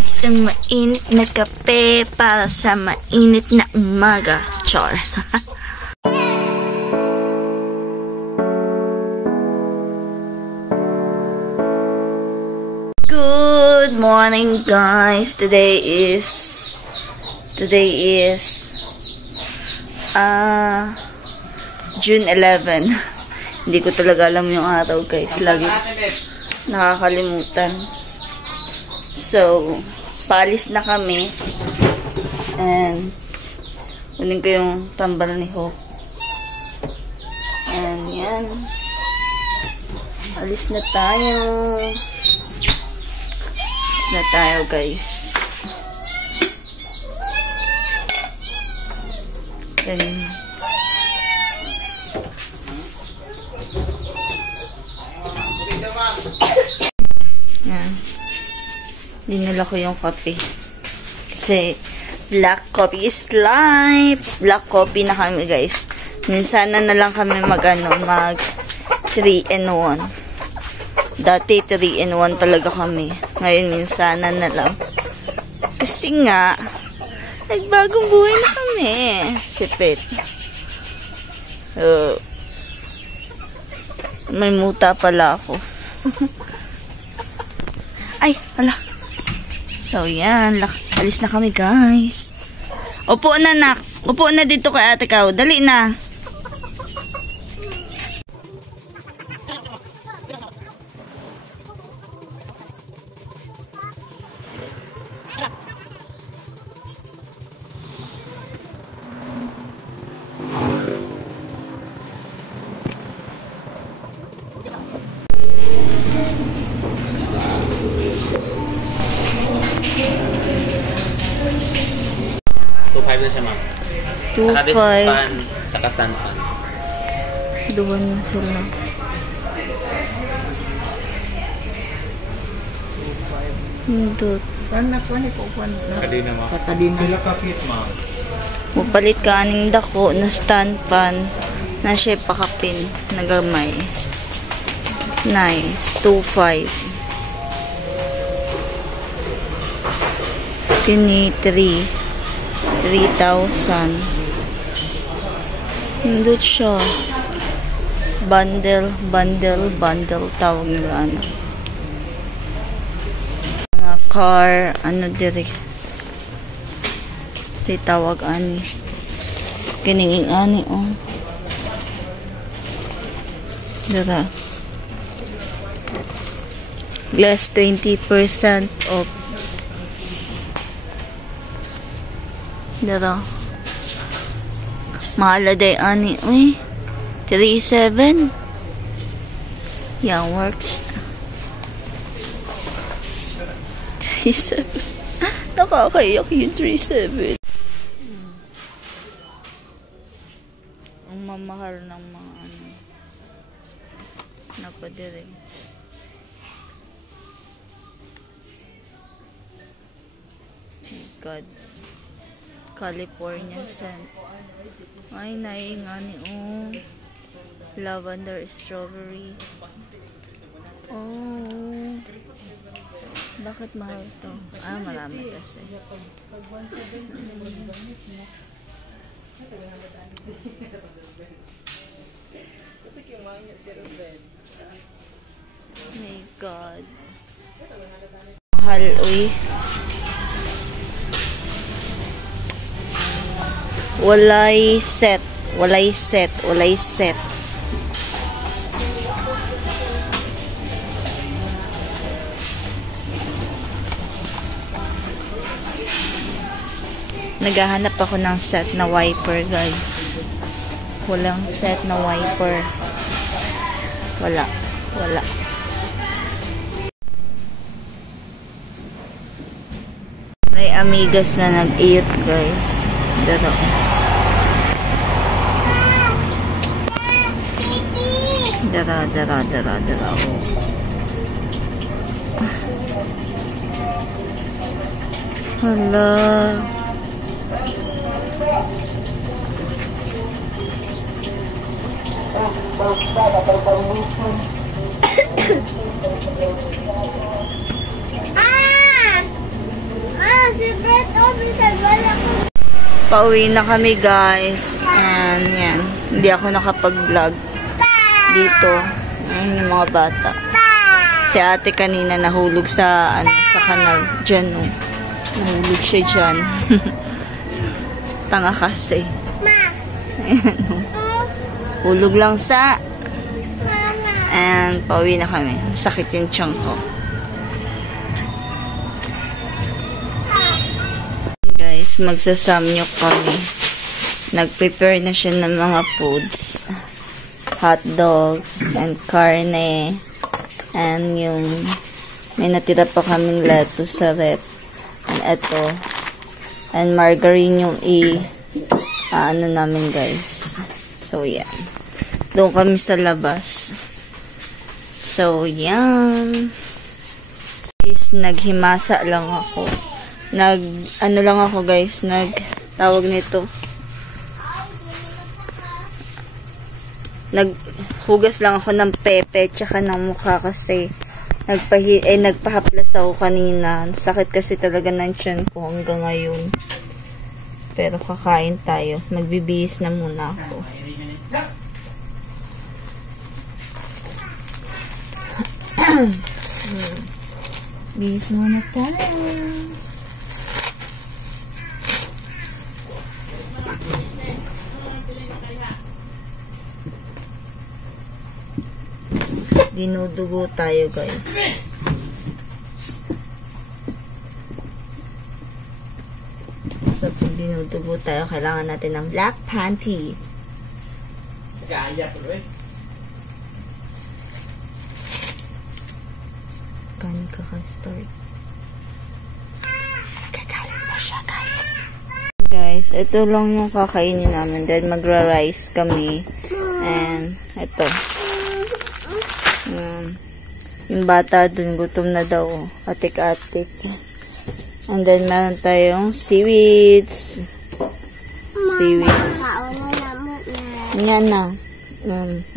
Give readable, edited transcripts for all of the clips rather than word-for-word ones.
Isang mainit na kape para sa mainit na umaga. Char. Good morning, guys. Today is June 11. Hindi ko talaga alam yung araw, guys. Lagi nakakalimutan. So, paalis na kami. And, kunin ko yung tambal ni Hope. And, yan. Alis na tayo. Alis na tayo, guys. Ganyan. Yan. Dinala ko yung coffee. Kasi, black coffee is life. Black coffee na kami, guys. Minsan na lang kami mag 3-in-1. Dati 3-in-1 talaga kami. Ngayon, minsan na lang. Kasi nga, nagbagong buhay na kami. Sipit. May muta pala ako. Ay, hala. So, yan. Alis na kami, guys. Upo na, nak. Upo na dito kay ate Kao. Dali na. Na siya, ma'am. 2.5. Saka stand pan. Duwan na sila. Hindot. Kadina, ma'am. Sila kakit, ma'am. Mupalit ka aning dako na stand pan na siya pakapin na gamay. Nice. 2.5. Kini 3,000. Hindot siya. Bundle tawag nila ano. Mga car, ano diri. Say tawag ani. Kininging ani oh. Dara. Glass 20% off. Dara. Mahaladay ani. Uy. 3.7. Yan works. 3.7. Nakakaiyak yung 3.7. Ang mamahal ng mga ano. Napadiri. God. California scent. Ay, naingani oh. Lavender strawberry. Oh. Bakit mahal to? Ah, marami kasi. My God. Mahal, uy. Walay set. Naghahanap ako ng set na wiper, guys. Walang set na wiper. Wala. May amigas na nag-iyot, guys. Daro. Dara. Oh. Hala. Pauwi na kami guys. And yan. Hindi ako nakapag-vlog dito. Ayun yung mga bata. Si ate kanina nahulog sa sa kanal. Diyan oh. Nahulog siya dyan. Tanga kasi. Ayan oh. Hulog lang sa. And pauwi na kami. Sakit yung tiyan ko. Guys, magsasamyok kami. Nag-prepare na siya ng mga foods. Hot dog and karne. And yung may natira pa kaming lettuce sa rep. And ito. And margarine yung ano namin guys. So yan. Doon kami sa labas. So yan. Is naghimasa lang ako. Ano lang ako guys, tawag nito. Naghugas lang ako ng pepe tsaka ng mukha kasi nagpahaplas ako kanina. Sakit kasi talaga ng tiyan ko hanggang ngayon. Pero kakain tayo. Magbibihis na muna ako. Bihis muna tayo. Dinudugo tayo guys. So pag dinudugo tayo, kailangan natin ng black panty. Gano'n ka-start. Kagalit na siya guys. Guys, ito lang yung kakainin namin. Then magra-rice kami. And ito. Yung bata dun, gutom na daw. Atik-atik. And then, meron tayong seaweeds. Seaweeds. Yan na.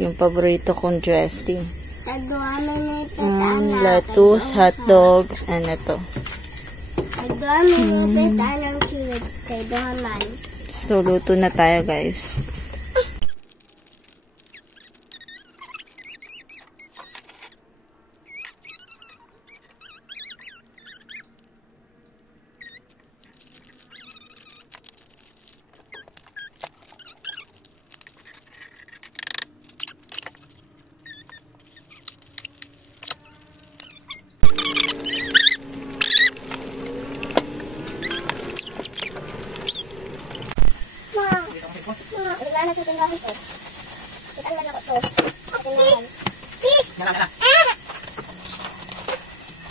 Yung paborito kong dressing. Lettuce, hotdog, and ito. So, luto na tayo, guys.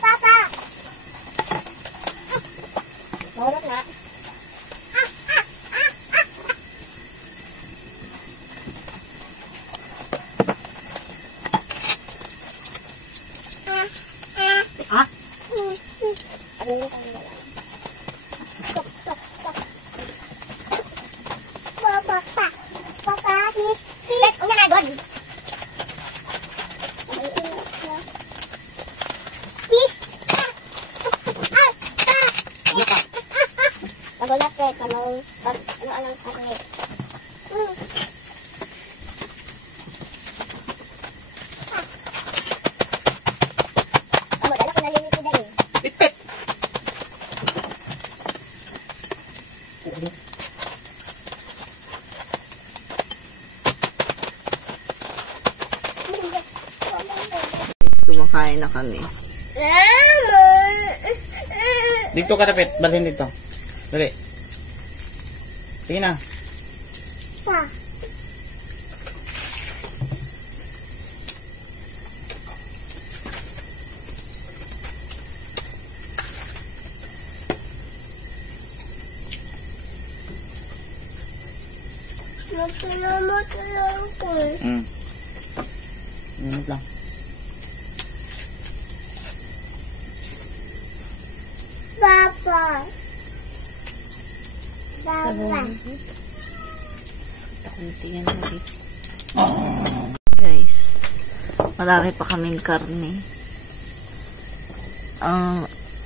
Papa! Mahulog na. Papa, please. Unya na, God. Nagulat eh, kanong ano-anong karne. Dala ko nalilito na eh. Pipit! Kumakain na kami. Dito ka dapat, balhin dito. Dali. Sige na. Pa. Napinamat lang ko eh. Minute lang. Papa. Papa. Takuntingan lagi. Guys, marami pa kaming karne.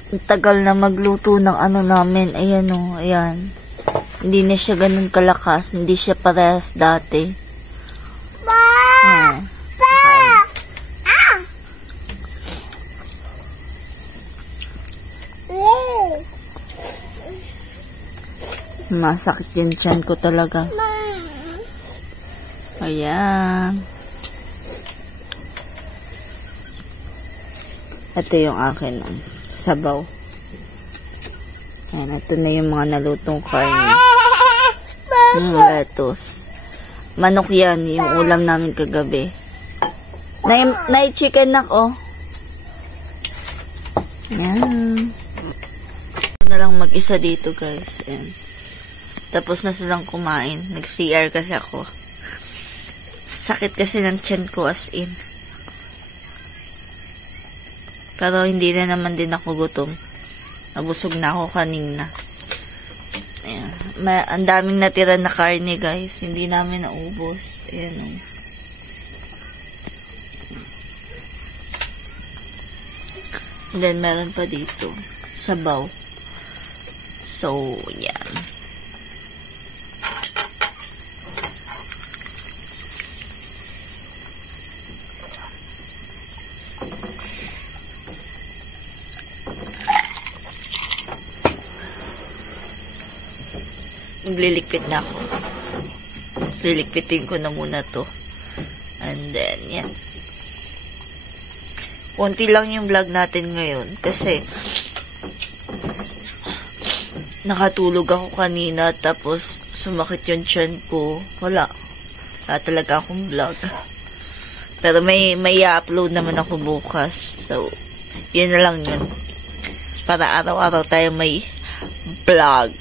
Ang tagal na magluto ng ano namin. Ayan o, ayan. Hindi na siya ganun kalakas. Hindi siya parehas dati. Ayan. Masakit yung tiyan ko talaga. Ayan. Ito yung akin. Sabaw. Ayan, ito na yung mga nalutong karne. Lettuce. Manok yan, yung ulam namin kagabi. Chicken nak, oh. Ayan. Na lang mag-isa dito, guys. Ayan. Tapos na silang kumain. Nag-CR kasi ako. Sakit kasi ng tiyan ko as in. Pero hindi na naman din ako gutom. Nabusog na ako kanina. Ayan. Ang daming natira na karne, guys. Hindi namin naubos. Ayan o. And then, meron pa dito. Sabaw. So, yan. Maglilikpit na ako. Lilikpitin ko na muna to. And then, yan. Konti lang yung vlog natin ngayon. Kasi, nakatulog ako kanina. Tapos, sumakit yung tiyan ko. Wala talaga akong vlog. Pero may i-upload naman ako bukas. So, yun na lang yun. Para araw-araw tayo may vlog.